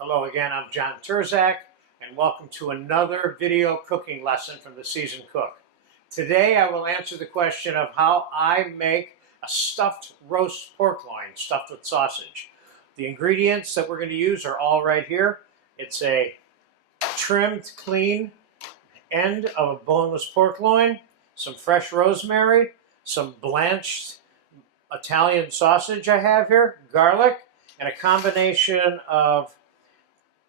Hello again, I'm John Turzak, and welcome to another video cooking lesson from the Seasoned Cook. Today I will answer the question of how I make a stuffed roast pork loin stuffed with sausage. The ingredients that we're going to use are all right here. It's a trimmed, clean end of a boneless pork loin, some fresh rosemary, some blanched Italian sausage I have here, garlic, and a combination of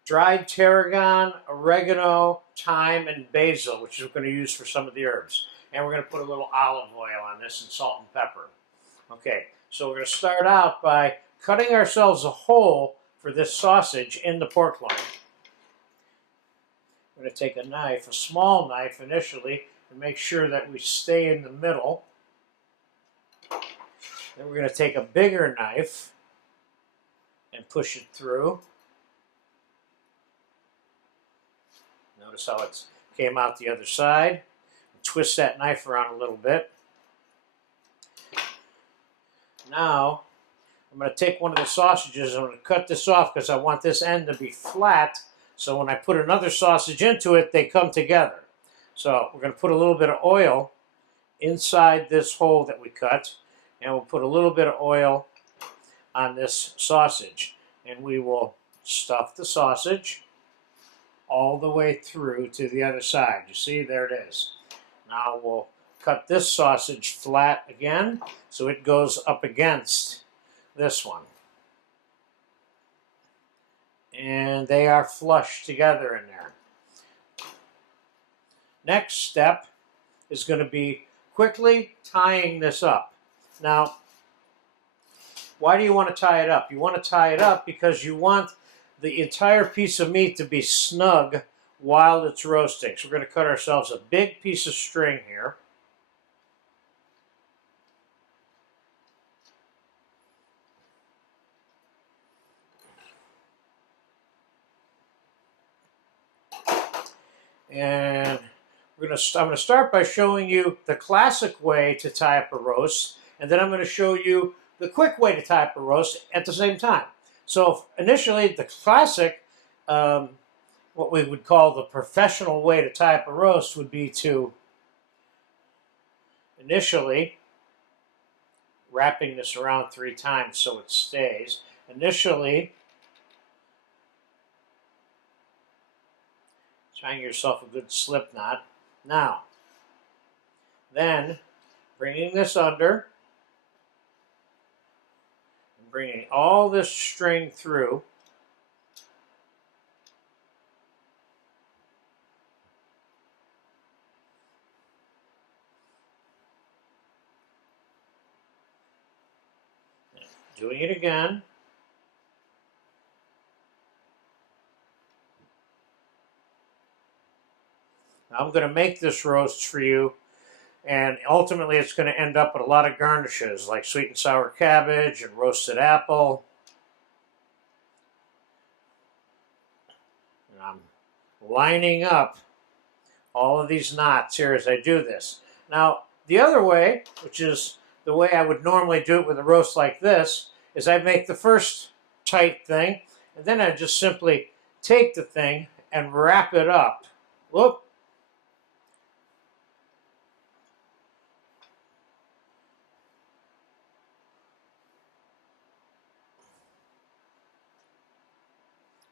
dried tarragon, oregano, thyme, and basil, which we're going to use for some of the herbs. And we're going to put a little olive oil on this and salt and pepper. Okay, so we're going to start out by cutting ourselves a hole for this sausage in the pork loin. We're going to take a knife, a small knife initially, and make sure that we stay in the middle. Then we're going to take a bigger knife and push it through. Notice how it came out the other side. Twist that knife around a little bit. Now, I'm going to take one of the sausages and I'm going to cut this off because I want this end to be flat, so when I put another sausage into it, they come together. So we're going to put a little bit of oil inside this hole that we cut, and we'll put a little bit of oil on this sausage, and we will stuff the sausage all the way through to the other side. You see, there it is. Now we'll cut this sausage flat again so it goes up against this one. And they are flush together in there. Next step is going to be quickly tying this up. Now, why do you want to tie it up? You want to tie it up because you want the entire piece of meat to be snug while it's roasting. So we're going to cut ourselves a big piece of string here. And I'm going to start by showing you the classic way to tie up a roast, and then I'm going to show you the quick way to tie up a roast at the same time. So initially, the classic, what we would call the professional way to tie up a roast would be to initially, wrapping this around 3 times so it stays, initially tying yourself a good slip knot. Now, then bringing this under, bringing all this string through. Doing it again. Now I'm going to make this roast for you, and ultimately it's going to end up with a lot of garnishes like sweet and sour cabbage and roasted apple. And I'm lining up all of these knots here as I do this. Now, the other way, which is the way I would normally do it with a roast like this, is I make the first tight thing, and then I just simply take the thing and wrap it up. Whoop.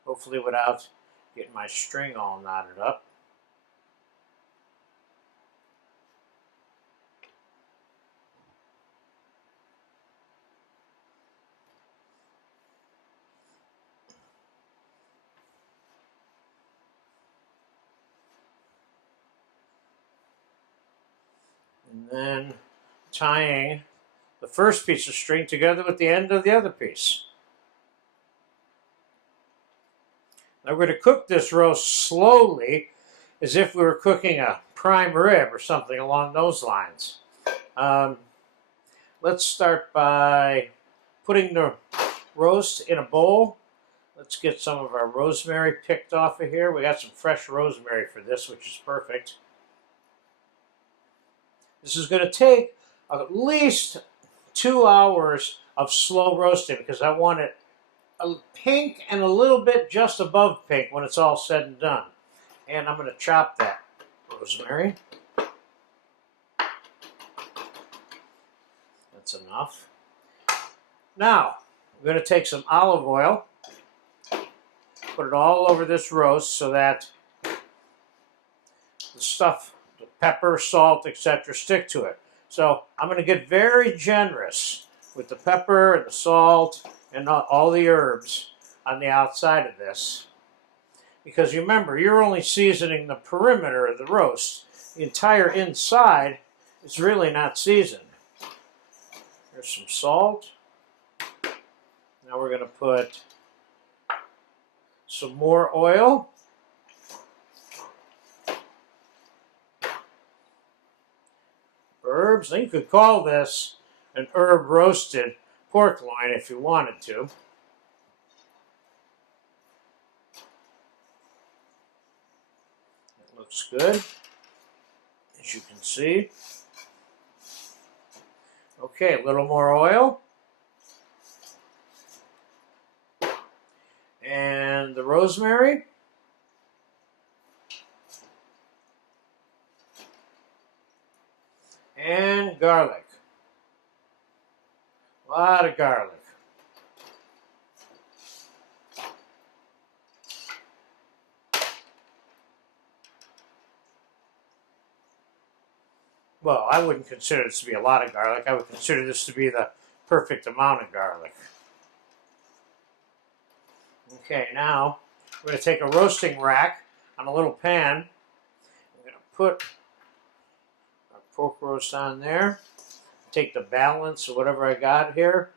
Hopefully without getting my string all knotted up. And then tying the first piece of string together with the end of the other piece. Now we're going to cook this roast slowly as if we were cooking a prime rib or something along those lines. Let's start by putting the roast in a bowl. Let's get some of our rosemary picked off of here. We got some fresh rosemary for this, which is perfect. This is going to take at least 2 hours of slow roasting because I want it a pink and a little bit just above pink when it's all said and done. And I'm going to chop that rosemary. That's enough. Now, I'm going to take some olive oil, put it all over this roast so that the stuff, the pepper, salt, etc., stick to it. So I'm going to get very generous with the pepper and the salt and all the herbs on the outside of this. Because you remember, you're only seasoning the perimeter of the roast. The entire inside is really not seasoned. There's some salt. Now we're going to put some more oil. Herbs. Now you could call this an herb roasted pork loin if you wanted to. It looks good, as you can see. Okay, a little more oil. And the rosemary. And garlic. A lot of garlic. Well, I wouldn't consider this to be a lot of garlic. I would consider this to be the perfect amount of garlic. Okay, now we're going to take a roasting rack on a little pan. I'm going to put our pork roast on there. Take the balance of whatever I got here.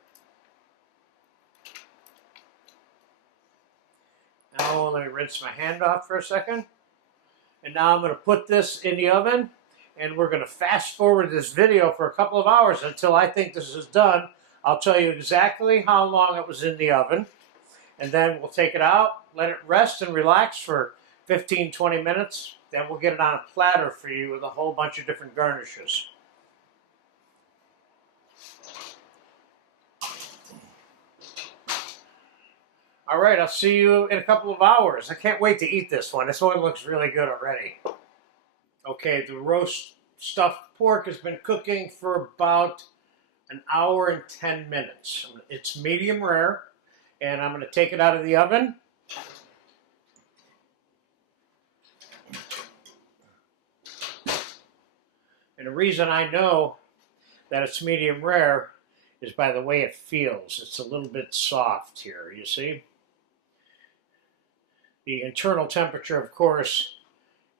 Now let me rinse my hand off for a second. And now I'm going to put this in the oven. And we're going to fast forward this video for a couple of hours until I think this is done. I'll tell you exactly how long it was in the oven. And then we'll take it out, let it rest and relax for 15-20 minutes. Then we'll get it on a platter for you with a whole bunch of different garnishes. All right, I'll see you in a couple of hours. I can't wait to eat this one. This one looks really good already. Okay, the roast stuffed pork has been cooking for about an hour and 10 minutes. It's medium rare, and I'm going to take it out of the oven. And the reason I know that it's medium rare is by the way it feels. It's a little bit soft here, you see? The internal temperature, of course,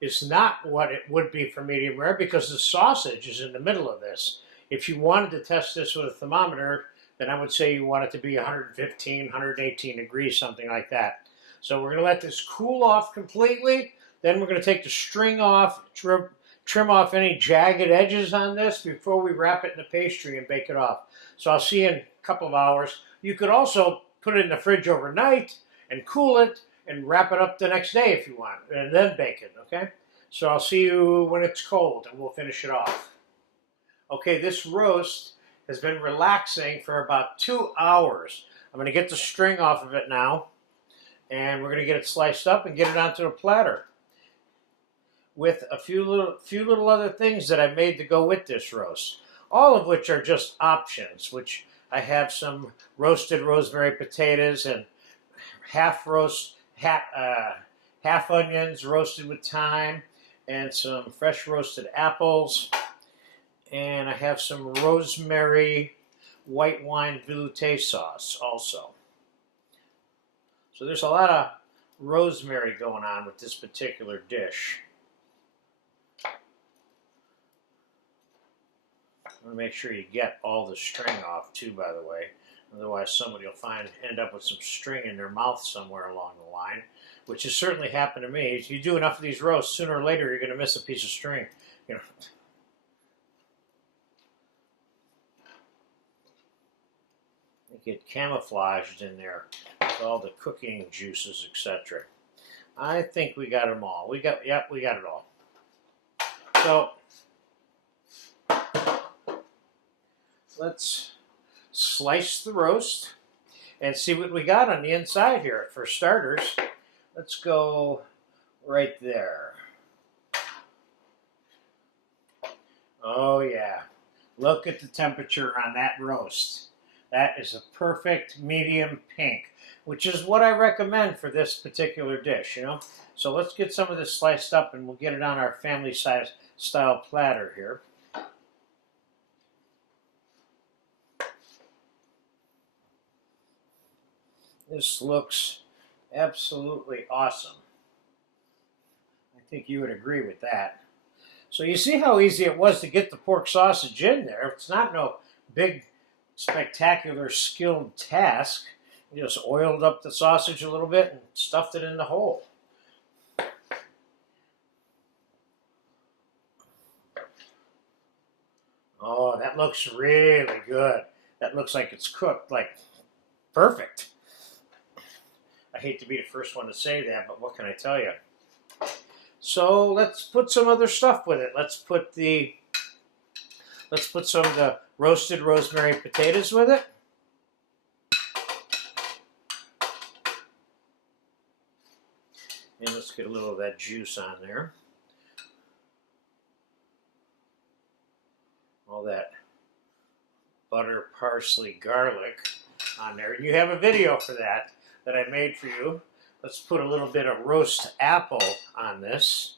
is not what it would be for medium rare because the sausage is in the middle of this. If you wanted to test this with a thermometer, then I would say you want it to be 115, 118 degrees, something like that. So we're going to let this cool off completely. Then we're going to take the string off, trim off any jagged edges on this before we wrap it in the pastry and bake it off. So I'll see you in a couple of hours. You could also put it in the fridge overnight and cool it and wrap it up the next day if you want, and then bake it, okay? So I'll see you when it's cold, and we'll finish it off. Okay, this roast has been relaxing for about 2 hours. I'm going to get the string off of it now, and we're going to get it sliced up and get it onto a platter with a few little other things that I made to go with this roast, all of which are just options, which I have some roasted rosemary potatoes and half onions roasted with thyme, and some fresh roasted apples, and I have some rosemary white wine veloute sauce also. So there's a lot of rosemary going on with this particular dish. I'm going to make sure you get all the string off too, by the way. Otherwise, somebody will end up with some string in their mouth somewhere along the line, which has certainly happened to me. If you do enough of these roasts, sooner or later, you're going to miss a piece of string. You know. They get camouflaged in there with all the cooking juices, etc. I think we got them all. We got it all. So let's slice the roast, and see what we got on the inside here. For starters, let's go right there. Oh yeah, look at the temperature on that roast. That is a perfect medium pink, which is what I recommend for this particular dish, you know. So let's get some of this sliced up and we'll get it on our family size style platter here. This looks absolutely awesome. I think you would agree with that. So you see how easy it was to get the pork sausage in there. It's not no big, spectacular, skilled task. You just oiled up the sausage a little bit and stuffed it in the hole. Oh, that looks really good. That looks like it's cooked, like perfect. I hate to be the first one to say that, but what can I tell you? So let's put some other stuff with it. Let's put some of the roasted rosemary potatoes with it. And let's get a little of that juice on there. All that butter, parsley, garlic on there. You have a video for that I made for you. Let's put a little bit of roast apple on this.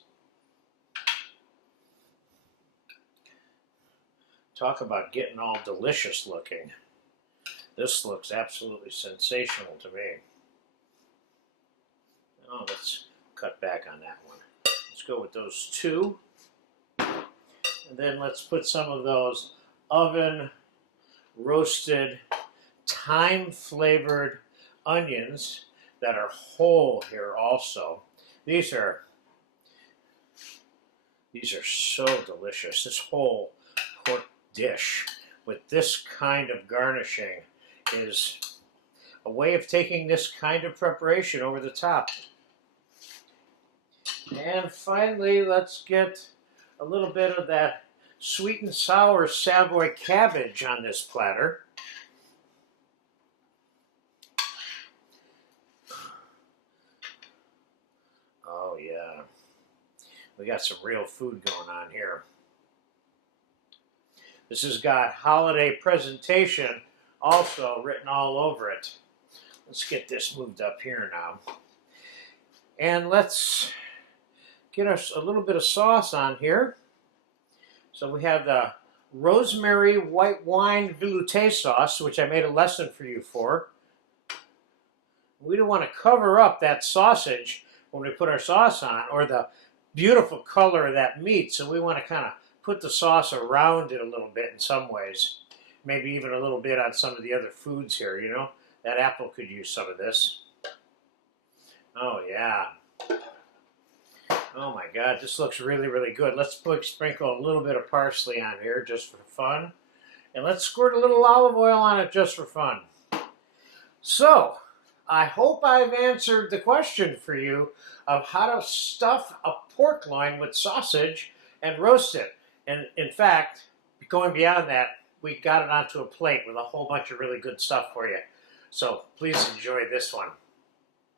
Talk about getting all delicious looking. This looks absolutely sensational to me. Oh, let's cut back on that one. Let's go with those two. And then let's put some of those oven roasted, thyme flavored onions that are whole here also. These are so delicious. This whole pork dish with this kind of garnishing is a way of taking this kind of preparation over the top. And finally, let's get a little bit of that sweet and sour Savoy cabbage on this platter. Oh yeah, we got some real food going on here. This has got holiday presentation also written all over it. Let's get this moved up here now. And let's get us a little bit of sauce on here. So we have the rosemary white wine veloute sauce, which I made a lesson for you for. We don't want to cover up that sausage when we put our sauce on, or the beautiful color of that meat, so we want to kind of put the sauce around it a little bit in some ways. Maybe even a little bit on some of the other foods here, you know. That apple could use some of this. Oh yeah. Oh my God, this looks really, really good. Let's sprinkle a little bit of parsley on here just for fun. And let's squirt a little olive oil on it just for fun. So, I hope I've answered the question for you of how to stuff a pork loin with sausage and roast it. And in fact, going beyond that, we got it onto a plate with a whole bunch of really good stuff for you. So please enjoy this one.